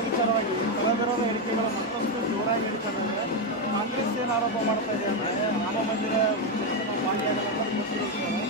ವಿಚಾರವಾಗಿ ಕಲಬೆರವ ಹೇಳಿಕೆಗಳು ಮತ್ತಷ್ಟು ಜೋರಾಗಿ ನಡೀತದೆ ಕಾಂಗ್ರೆಸ್ ಏನು ಆರೋಪ ಮಾಡ್ತಾ ಇದೆ ಅಂದರೆ ರಾಮ ಮಂದಿರ ನಾವು ಅಂತ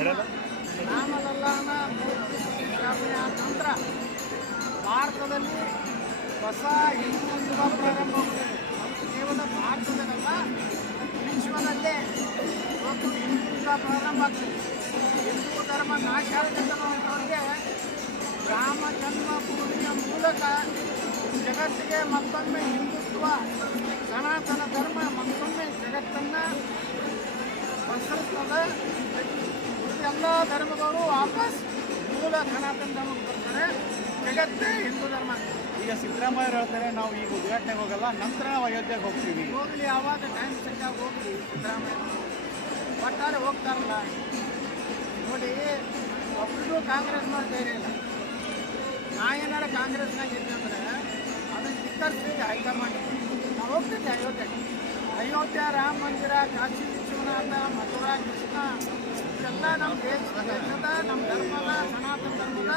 ರಾಮಲಲ್ಲಾನ ಪ್ರತಿಷ್ಠಾಪನೆ ಆದ ನಂತರ ಭಾರತದಲ್ಲಿ ಹೊಸ ಹಿಂದೂ ಯುಗ ಪ್ರಾರಂಭ ಕೇವಲ ಭಾರತದಲ್ಲ ವಿಶ್ವದಲ್ಲೇ ಒಂದು ಹಿಂದೂ ಯುಗ ಪ್ರಾರಂಭ ಆಗ್ತದೆ ಹಿಂದೂ ಧರ್ಮ ನಾಶ ನೋಡಿದವರಿಗೆ ರಾಮ ಜನ್ಮಭೂಮಿಯ ಮೂಲಕ ಜಗತ್ತಿಗೆ ಮತ್ತೊಮ್ಮೆ ಹಿಂದುತ್ವ, ಸನಾತನ ಧರ್ಮ ಮತ್ತೊಮ್ಮೆ ಜಗತ್ತನ್ನು ಪಸರಿಸ್ತದೆ ಎಲ್ಲ ಧರ್ಮಗಳು ವಾಪಸ್ ಮೂಲ ಸನಾತನ ಧರ್ಮಕ್ಕೆ ಬರ್ತಾರೆ. ಜಗತ್ತೇ ಹಿಂದೂ ಧರ್ಮ. ಈಗ ಸಿದ್ದರಾಮಯ್ಯ ಹೇಳ್ತಾರೆ ನಾವು ಈಗ ಉದ್ಘಾಟನೆಗೆ ಹೋಗಲ್ಲ ನಂತರ ನಾವು ಅಯೋಧ್ಯೆಗೆ ಹೋಗ್ತೀವಿ. ಹೋಗಲಿ ಯಾವಾಗ ಟೈಮ್ ಸರಿಯಾಗಿ ಹೋಗಲಿ ಸಿದ್ದರಾಮಯ್ಯ ಒಟ್ಟಾರೆ ಹೋಗ್ತಾರಲ್ಲ ನೋಡಿ ಒಬ್ಬರು ಕಾಂಗ್ರೆಸ್ ಮಾಡ್ತೇನೆ ಇಲ್ಲ. ನಾ ಏನಾರ ಕಾಂಗ್ರೆಸ್ನಾಗ ಇದ್ದಂದ್ರೆ ಅಂದರೆ ಅದನ್ನು ಧಿಕ್ಕರಿಸ್ತೀವಿ ಹೈಕಮಾಂಡ್. ನಾವು ಹೋಗ್ತಿದ್ದೆ ಅಯೋಧ್ಯೆಗೆ. ಅಯೋಧ್ಯ ರಾಮ ಮಂದಿರ ಕಾಶಿ ವಿಶ್ವನಾಥ ಮಥುರಾ ಕೃಷ್ಣ ಇವೆಲ್ಲ ನಮ್ಮ ದೇಶ ದೇಶದ ನಮ್ಮ ಧರ್ಮದ ಸನಾತನ ಧರ್ಮದ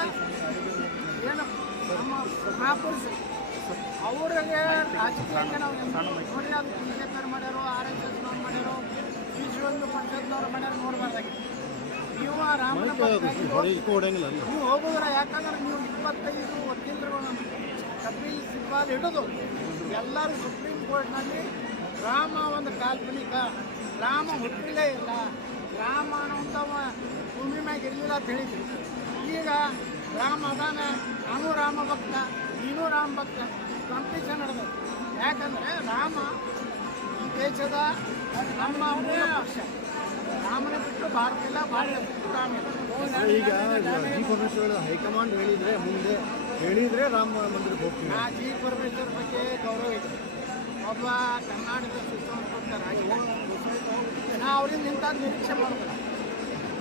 ಏನು ನಮ್ಮ ಮಹಾಪುರುಷ ಅವ್ರಿಗೆ ರಾಜಕೀಯಕ್ಕೆ ನಾವು ನೋಡಿ ಅದು ಬಿ ಜೆ ಪಿಯವ್ರು ಮಾಡ್ಯಾರೋ ಆರ್ ಎಸ್ ಎಸ್ನವ್ರು ಮಾಡ್ಯಾರೋ ವಿಶ್ವಹಿಂದೂ ಪರಿಷತ್ನವ್ರು ಮಾಡ್ಯಾರೋ ನೋಡಬಾರ್ದಾಗಿತ್ತು ನೀವು ಆ ರಾಮನ ನೀವು ಹೋಗೋದ್ರ ಯಾಕಂದ್ರೆ ನೀವು ಇಪ್ಪತ್ತೈದು ವಕೀಲರುಗಳು ಕಪಿಲ್ ಸಿಬ್ಬಾಲ್ ಹಿಡಿದು ಎಲ್ಲರೂ ಸುಪ್ರೀಂ ಕೋರ್ಟ್ನಲ್ಲಿ ರಾಮ ಒಂದು ಕಾಲ್ಪನಿಕ. ರಾಮ ಹುಟ್ಟಿಲೇ ಇಲ್ಲ. ರಾಮ ಅನ್ನೋಂಥವ ಭೂಮಿ ಮ್ಯಾಗ ಇರಲಿಲ್ಲ ಅಂತ ಹೇಳಿದ್ರಿ. ಈಗ ರಾಮ ಅದಾನ. ನಾನು ರಾಮ ಭಕ್ತ ನೀನು ರಾಮ ಭಕ್ತ. ಕಾಂಪಿಟೇಷನ್ ನಡೆದ ಯಾಕಂದರೆ ರಾಮ ಈ ದೇಶದ ನಮ್ಮ ಪಕ್ಷ ರಾಮನ ಬಿಟ್ಟು ಭಾರತ ಇಲ್ಲ ಭಾರತ ಈಗ ಜಿ ಪರಮೇಶ್ವರ್ ಹೈಕಮಾಂಡ್ ಹೇಳಿದ್ರೆ ಮುಂದೆ ಹೇಳಿದ್ರೆ ರಾಮ ಮಂದಿರಕ್ಕೆ ಹೋಗ್ತೀವಿ. ಆ ಜಿ ಪರಮೇಶ್ವರ್ ಬಗ್ಗೆ ಗೌರವ ಇದೆ. ಒಬ್ಬ ಕರ್ನಾಟಕದ ಸುಸಂಸ್ಕೃತರಾಗಿ ನಾ ಅವರಿಂದ ಇಂಥ ನಿರೀಕ್ಷೆ ಮಾಡ್ಬೇಕು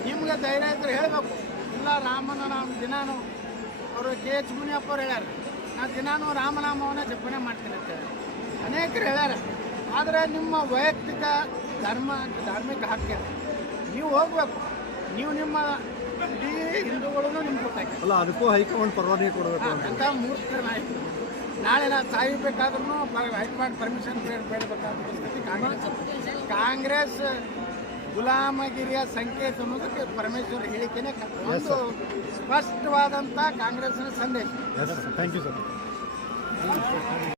ನಿಮ್ಗೆ ಧೈರ್ಯ ಇದ್ರೆ ಹೇಳಬೇಕು. ಇಲ್ಲ ರಾಮನ ನಾವು ದಿನಾನು ಅವರು ಕೆ ಎಚ್ ಮುನಿಯಪ್ಪ ಅವ್ರು ಹೇಳ್ಯಾರ ನಾ ದಿನಾನು ರಾಮನಾಮವನ್ನ ಜಪನೆ ಮಾಡ್ತೀನಿ ಅಂತ ಹೇಳಿ ಅನೇಕರು ಹೇಳ್ಯಾರ. ಆದರೆ ನಿಮ್ಮ ವೈಯಕ್ತಿಕ ಧರ್ಮ ಧಾರ್ಮಿಕ ಹಾಕ್ಯ ನೀವು ಹೋಗ್ಬೇಕು. ನೀವು ನಿಮ್ಮ ಇಡೀ ಹಿಂದೂಗಳನ್ನು ನಿಮ್ಗೆ ಗೊತ್ತಾಗಿ ಅಲ್ಲ ಅದಕ್ಕೂ ಹೈಕಮಾಂಡ್ ಪರವಾನಗಿ ಕೊಡಬೇಕು ಅಂತ. ಮೂರ್ತಿ ನಾಯಕರು. ನಾಳೆ ನಾ ಸಾಯಬೇಕಾದ್ರೂ ಹೈಕಮಾಂಡ್ ಪರ್ಮಿಷನ್ ಬೇಡಬೇಕಾದ ಪರಿಸ್ಥಿತಿ ಕಾಂಗ್ರೆಸ್ ಕಾಂಗ್ರೆಸ್ ಗುಲಾಮಗಿರಿಯ ಸಂಕೇತ ಅನ್ನೋದಕ್ಕೆ ಪರಮೇಶ್ವರ ಹೇಳಿಕೆನೆ ಒಂದು ಸ್ಪಷ್ಟವಾದಂಥ ಕಾಂಗ್ರೆಸ್ನ ಸಂದೇಶ. Thank you sir